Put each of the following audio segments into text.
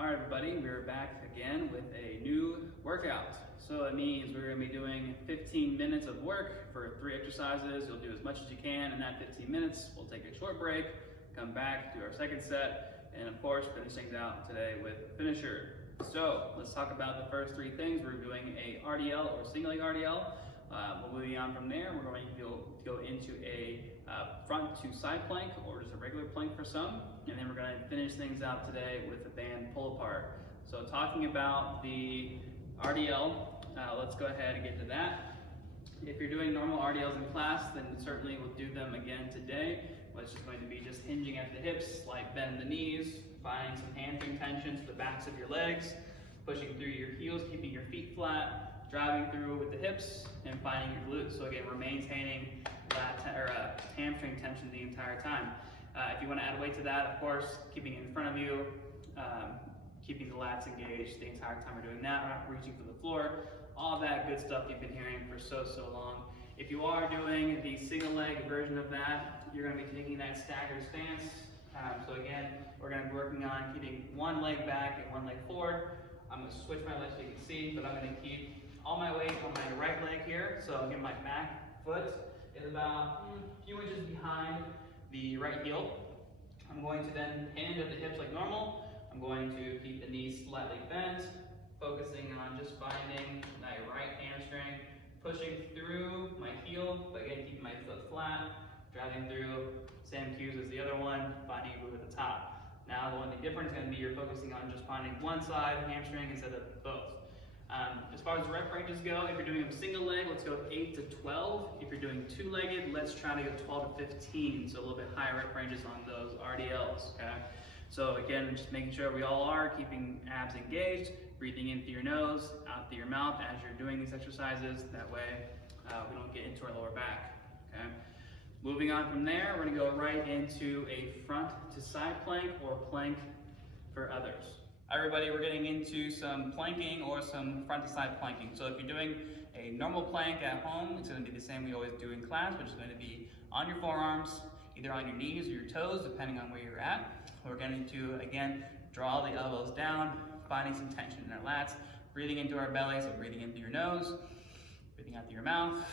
All right, everybody, we're back again with a new workout. So it means we're going to be doing 15 minutes of work for 3 exercises. You'll do as much as you can in that 15 minutes. We'll take a short break, come back, do our second set, and of course, finish things out today with a finisher. So let's talk about the first 3 things. We're doing a RDL or single leg RDL. Moving on from there, we're going to go into a front to side plank or just a regular plank for some, and then we're going to finish things out today with a band pull apart. So talking about the RDL, let's go ahead and get to that. If you're doing normal RDLs in class, then certainly we'll do them again today. It's just going to be just hinging at the hips, like bend the knees, finding some hamstring tension to the backs of your legs, pushing through your heels, keeping your feet flat, driving through with the hips, and finding your glutes. So again, we're maintaining hamstring tension the entire time. If you want to add weight to that, of course, keeping it in front of you, keeping the lats engaged the entire time we're doing that. We're not reaching for the floor. All that good stuff you've been hearing for so long. If you are doing the single leg version of that, you're going to be taking that staggered stance. So again, we're going to be working on keeping one leg back and one leg forward. I'm going to switch my legs so you can see, but I'm going to keep all my weight on my right leg here. So again, my back foot is about a few inches behind the right heel. I'm going to then hand at the hips like normal. I'm going to keep the knees slightly bent, focusing on just finding my right hamstring, pushing through my heel, but again, keeping my foot flat, driving through, same cues as the other one, finding a glute at the top. Now, the one thing different is going to be you're focusing on just finding one side hamstring instead of both. As far as rep ranges go, if you're doing them single leg, let's go 8 to 12. If you're doing two-legged, let's try to go 12 to 15, so a little bit higher rep ranges on those RDLs, okay? So again, just making sure we all are keeping abs engaged, breathing in through your nose, out through your mouth as you're doing these exercises. That way, we don't get into our lower back, okay? Moving on from there, we're gonna go right into a front to side plank or plank for others. Everybody, we're getting into some planking or some front to side planking. So if you're doing a normal plank at home, it's going to be the same we always do in class, which is going to be on your forearms, either on your knees or your toes, depending on where you're at. We're going to, again, draw the elbows down, finding some tension in our lats, breathing into our belly, so breathing in through your nose, breathing out through your mouth,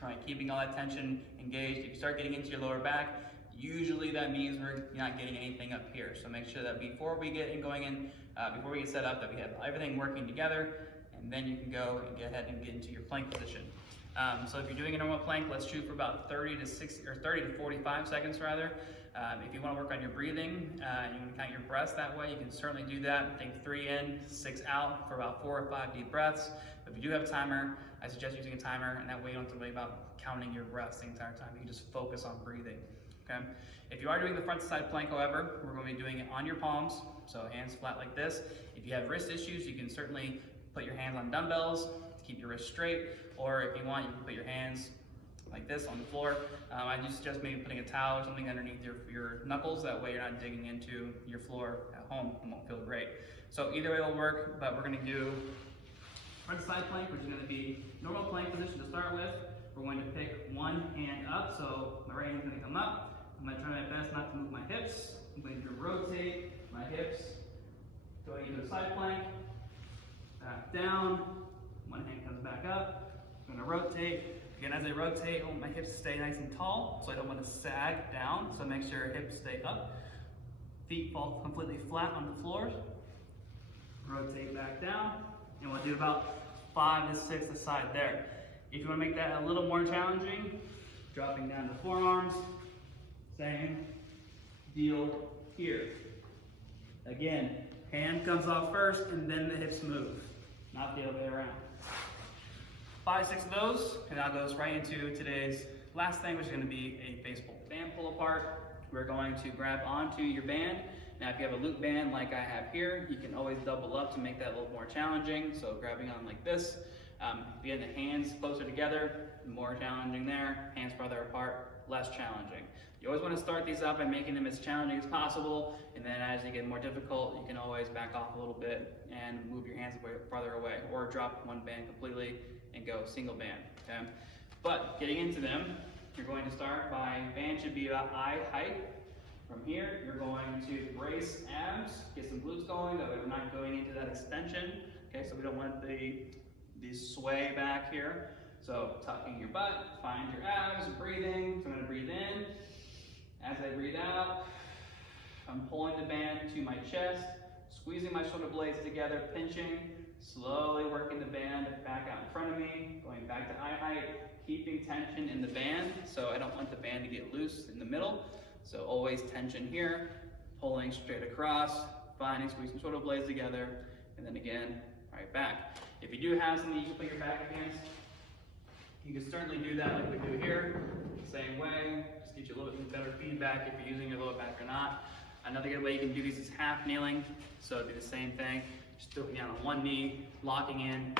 right, keeping all that tension engaged. If you start getting into your lower back, usually that means we're not getting anything up here. So make sure that before we get set up, that we have everything working together, and then you can go and get ahead and get into your plank position. So if you're doing a normal plank, let's shoot for about 30 to 45 seconds rather. If you want to work on your breathing and you want to count your breaths that way, you can certainly do that. Think 3 in, 6 out for about 4 or 5 deep breaths. But if you do have a timer, I suggest using a timer, and that way you don't have to worry about counting your breaths the entire time. You can just focus on breathing. Okay. If you are doing the front to side plank, however, we're going to be doing it on your palms, so hands flat like this. If you have wrist issues, you can certainly put your hands on dumbbells to keep your wrists straight, or if you want, you can put your hands like this on the floor. I do suggest maybe putting a towel or something underneath your knuckles. That way you're not digging into your floor at home. It won't feel great. So either way will work, but we're going to do front to side plank, which is going to be normal plank position to start with. We're going to pick one hand up, so my right hand's going to come up. I'm going to try my best not to move my hips. I'm going to rotate my hips, going into a side plank, back down, one hand comes back up. I'm going to rotate. Again, as I rotate, I want my hips to stay nice and tall, so I don't want to sag down, so make sure your hips stay up. Feet fall completely flat on the floor. Rotate back down, and we'll do about 5 to 6 aside there. If you want to make that a little more challenging, dropping down to forearms, same deal here. Again, hand comes off first and then the hips move, not the other way around. 5, 6 of those, and that goes right into today's last thing, which is going to be a baseball band pull apart. We're going to grab onto your band. Now, if you have a loop band like I have here, you can always double up to make that a little more challenging. So grabbing on like this. If you get the hands closer together, more challenging there. Hands farther apart, less challenging. You always want to start these up by making them as challenging as possible, and then as they get more difficult, you can always back off a little bit and move your hands farther away, or drop one band completely and go single band, okay? But getting into them, you're going to start by, band should be about eye height. From here, you're going to brace abs, get some glutes going, that way we're not going into that extension. Okay, so we don't want the sway back here. So tucking your butt, find your abs, breathing. So I'm gonna breathe in. As I breathe out, I'm pulling the band to my chest, squeezing my shoulder blades together, pinching, slowly working the band back out in front of me, going back to eye height, keeping tension in the band. So I don't want the band to get loose in the middle. So always tension here, pulling straight across, finding, squeezing shoulder blades together, and then again, right back. If you do have something you can put your back against, you can certainly do that like we do here, same way, just get you a little bit better feedback if you're using your lower back or not. Another good way you can do these is half kneeling, so it'd be the same thing, just putting down on one knee, locking in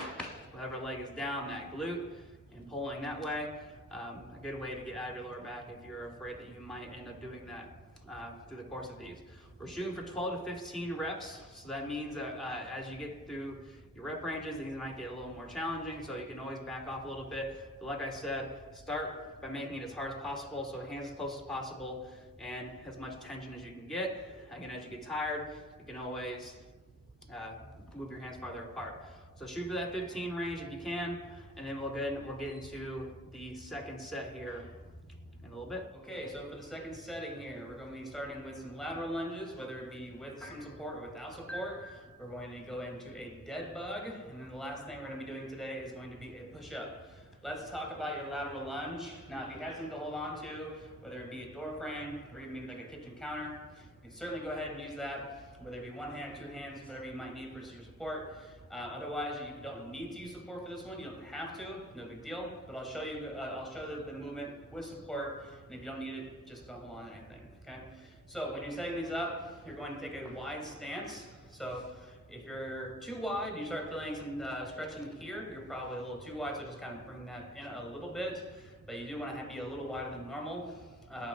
whatever leg is down, that glute, and pulling that way. A good way to get out of your lower back if you're afraid that you might end up doing that through the course of these. We're shooting for 12 to 15 reps, so that means that as you get through your rep ranges, these might get a little more challenging, so you can always back off a little bit. But like I said, start by making it as hard as possible, so hands as close as possible, and as much tension as you can get. Again, as you get tired, you can always move your hands farther apart. So shoot for that 15 range if you can, and then we'll get into the second set here in a little bit. Okay, so for the second setting here, we're going to be starting with some lateral lunges, whether it be with some support or without support. We're going to go into a dead bug, and then the last thing we're going to be doing today is going to be a push-up. Let's talk about your lateral lunge. Now, if you have something to hold on to, whether it be a door frame or even maybe like a kitchen counter, you can certainly go ahead and use that, whether it be one hand, two hands, whatever you might need for your support. Otherwise, you don't need to use support for this one. You don't have to, no big deal. But I'll show you. I'll show the movement with support, and if you don't need it, just don't hold on to anything. Okay. So when you're setting these up, you're going to take a wide stance. So if you're too wide, you start feeling some stretching here. You're probably a little too wide, so just kind of bring that in a little bit. But you do want to be a little wider than normal.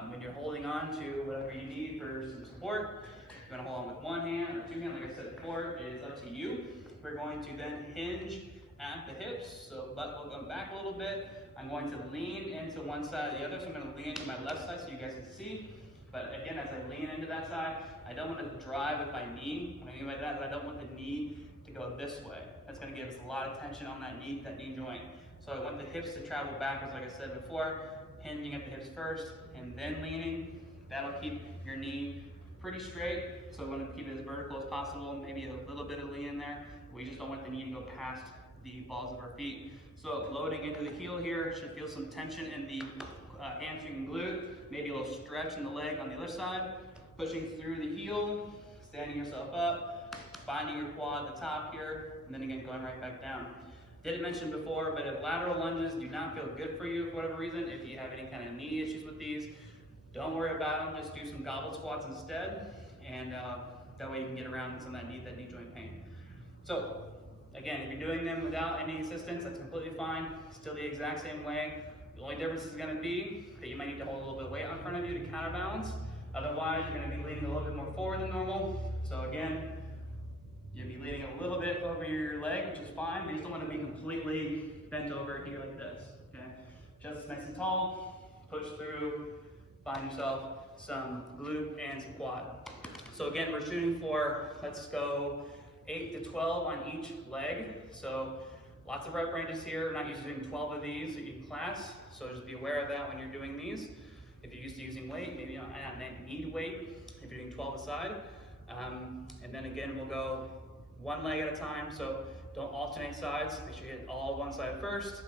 When you're holding on to whatever you need for some support, you're going to hold on with one hand or two hands. Like I said before, it is up to you. We're going to then hinge at the hips, so butt will come back a little bit. I'm going to lean into one side or the other, so I'm going to lean into my left side so you guys can see. But again, as I lean into that side, I don't want to drive with my knee. What I mean by that is I don't want the knee to go this way. That's going to give us a lot of tension on that knee joint. So I want the hips to travel backwards, like I said before, hinging at the hips first and then leaning. That'll keep your knee pretty straight. So I want to keep it as vertical as possible, maybe a little bit of lean in there. We just don't want the knee to go past the balls of our feet. So loading into the heel here, should feel some tension in the hamstring and glute, maybe a little stretch in the leg on the other side. Pushing through the heel, standing yourself up, finding your quad at the top here, and then again going right back down. Didn't mention before, but if lateral lunges do not feel good for you for whatever reason, if you have any kind of knee issues with these, don't worry about them, just do some goblet squats instead, and that way you can get around some of that knee joint pain. So, again, if you're doing them without any assistance, that's completely fine. Still the exact same way. The only difference is going to be that you might need to hold a little bit of weight in front of you to counterbalance. Otherwise, you're going to be leaning a little bit more forward than normal. So again, you'll be leaning a little bit over your leg, which is fine. But you still want to be completely bent over here like this. Okay? Just nice and tall. Push through. Find yourself some glute and some quad. So again, we're shooting for, let's go 8 to 12 on each leg. So lots of rep ranges here. We're not usually doing 12 of these in class, so just be aware of that when you're doing these. If you're used to using weight, maybe you don't need weight if you're doing 12 aside. And then again, we'll go one leg at a time, so don't alternate sides. Make sure you hit all one side first,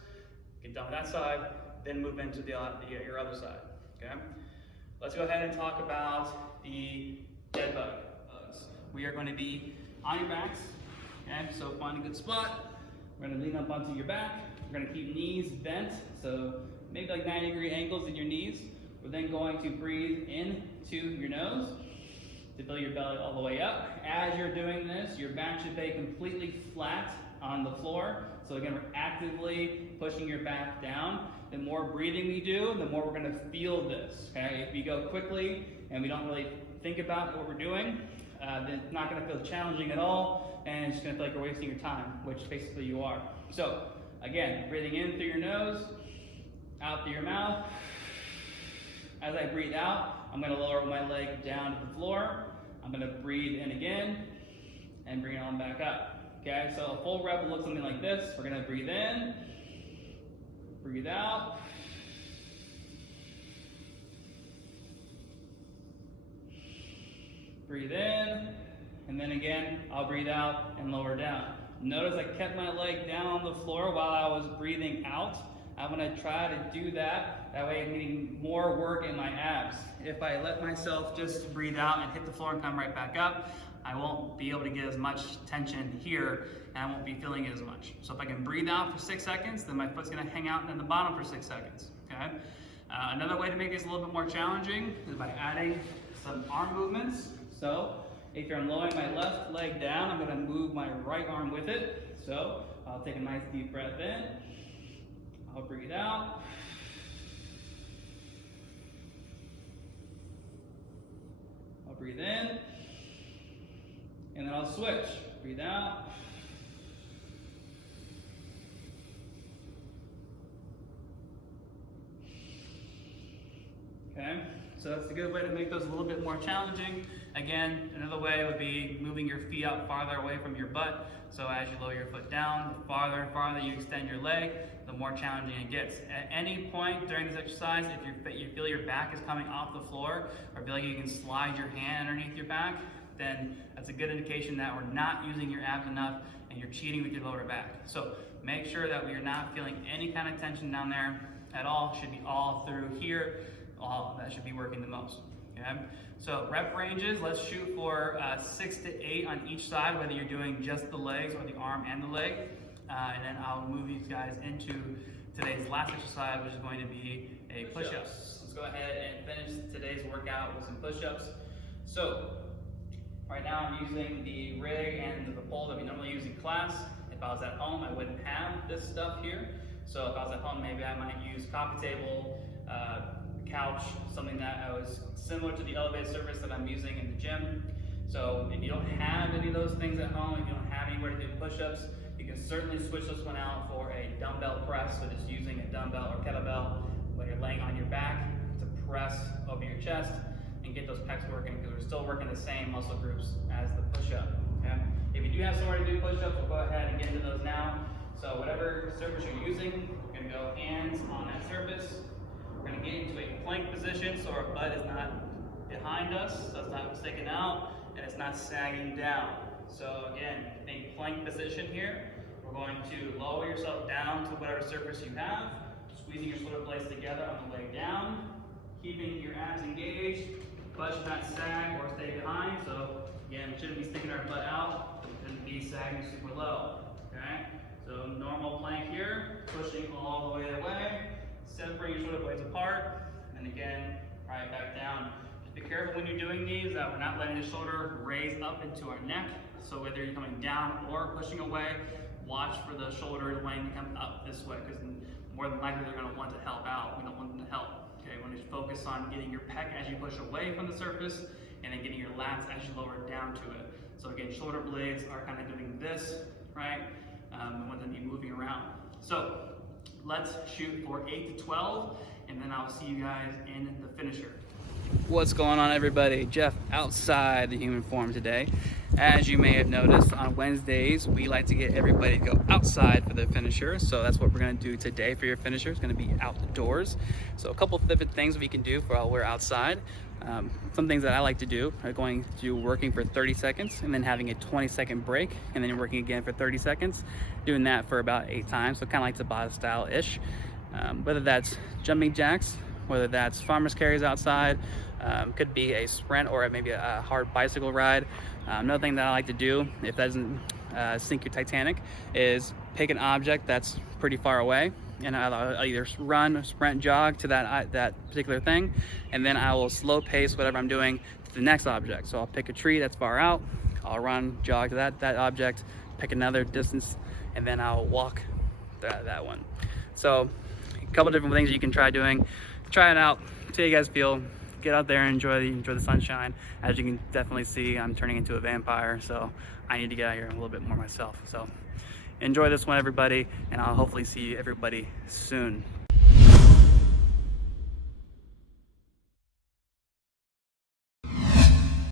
get done with that side, then move into your other side. Okay? Let's go ahead and talk about the dead bugs. We are going to be on your backs, okay? So find a good spot. We're going to lean up onto your back. We're going to keep knees bent, so maybe like 90-degree angles in your knees. We're then going to breathe into your nose to fill your belly all the way up. As you're doing this, your back should be completely flat on the floor. So again, we're actively pushing your back down. The more breathing we do, the more we're going to feel this. Okay? If we go quickly and we don't really think about what we're doing, then it's not going to feel challenging at all, and it's just going to feel like you're wasting your time, which basically you are. So again, breathing in through your nose, out through your mouth. As I breathe out, I'm gonna lower my leg down to the floor. I'm gonna breathe in again and bring it on back up. Okay, so a full rep will look something like this. We're gonna breathe in, breathe out. Breathe in, and then again, I'll breathe out and lower down. Notice I kept my leg down on the floor while I was breathing out. I'm gonna try to do that. That way I'm getting more work in my abs. If I let myself just breathe out and hit the floor and come right back up, I won't be able to get as much tension here and I won't be feeling it as much. So if I can breathe out for 6 seconds, then my foot's gonna hang out in the bottom for 6 seconds, okay? Another way to make this a little bit more challenging is by adding some arm movements. So if I'm lowering my left leg down, I'm gonna move my right arm with it. So I'll take a nice deep breath in. I'll breathe out. I'll breathe in. And then I'll switch. Breathe out. Okay, so that's a good way to make those a little bit more challenging. Again, another way would be moving your feet out farther away from your butt. So as you lower your foot down, the farther and farther you extend your leg, the more challenging it gets. At any point during this exercise, if you feel your back is coming off the floor, or feel like you can slide your hand underneath your back, then that's a good indication that we're not using your abs enough and you're cheating with your lower back. So make sure that we are not feeling any kind of tension down there at all. It should be all through here. All that should be working the most. Okay? So rep ranges, let's shoot for 6 to 8 on each side, whether you're doing just the legs or the arm and the leg. And then I'll move you guys into today's last exercise, which is going to be a push-ups. Let's go ahead and finish today's workout with some push-ups. So right now I'm using the rig and the pole that we normally use in class. If I was at home, I wouldn't have this stuff here. So if I was at home, maybe I might use coffee table, couch, something that was similar to the elevated surface that I'm using in the gym. So if you don't have any of those things at home, if you don't have anywhere to do push-ups, you can certainly switch this one out for a dumbbell press. So just using a dumbbell or kettlebell when you're laying on your back to press over your chest and get those pecs working, because we're still working the same muscle groups as the push-up. Okay? If you do have somewhere to do push-ups, we'll go ahead and get into those now. So whatever surface you're using, we're gonna go hands on that surface. We're going to get into a plank position so our butt is not behind us, so it's not sticking out, and it's not sagging down. So again, in a plank position here, we're going to lower yourself down to whatever surface you have, squeezing your shoulder blades together on the way down, keeping your abs engaged, butt should not sag or stay behind. So again, we shouldn't be sticking our butt out, we shouldn't be sagging super low. Okay? So normal plank here, pushing all the way away. Separate your shoulder blades apart, and again, right back down. Just be careful when you're doing these that we're not letting the shoulder raise up into our neck. So whether you're coming down or pushing away, watch for the shoulder wanting to come up this way, because more than likely they're going to want to help out. We don't want them to help. Okay, we want to focus on getting your pec as you push away from the surface, and then getting your lats as you lower down to it. So again, shoulder blades are kind of doing this, right? We want them to be moving around. So let's shoot for 8 to 12, and then I'll see you guys in the finisher. What's going on, everybody? Jeff outside the human form today. As you may have noticed, on Wednesdays we like to get everybody to go outside for the finisher, so that's what we're going to do today for your finisher. It's going to be outdoors. So a couple of different things we can do while we're outside. Some things that I like to do are going to do working for 30 seconds and then having a 20-second break, and then working again for 30 seconds, doing that for about 8 times. So kind of like Tabata style-ish. Whether that's jumping jacks, whether that's farmer's carries outside, could be a sprint or maybe a hard bicycle ride. Another thing that I like to do, if that doesn't sink your Titanic, is pick an object that's pretty far away, and I'll either run, sprint, jog to that particular thing, and then I will slow pace whatever I'm doing to the next object. So I'll pick a tree that's far out, I'll run, jog to that object, pick another distance, and then I'll walk that one. So a couple different things you can try doing. Try it out, see how you guys feel. Get out there and enjoy the sunshine. As you can definitely see, I'm turning into a vampire, so I need to get out here a little bit more myself. So enjoy this one, everybody, and I'll hopefully see everybody soon.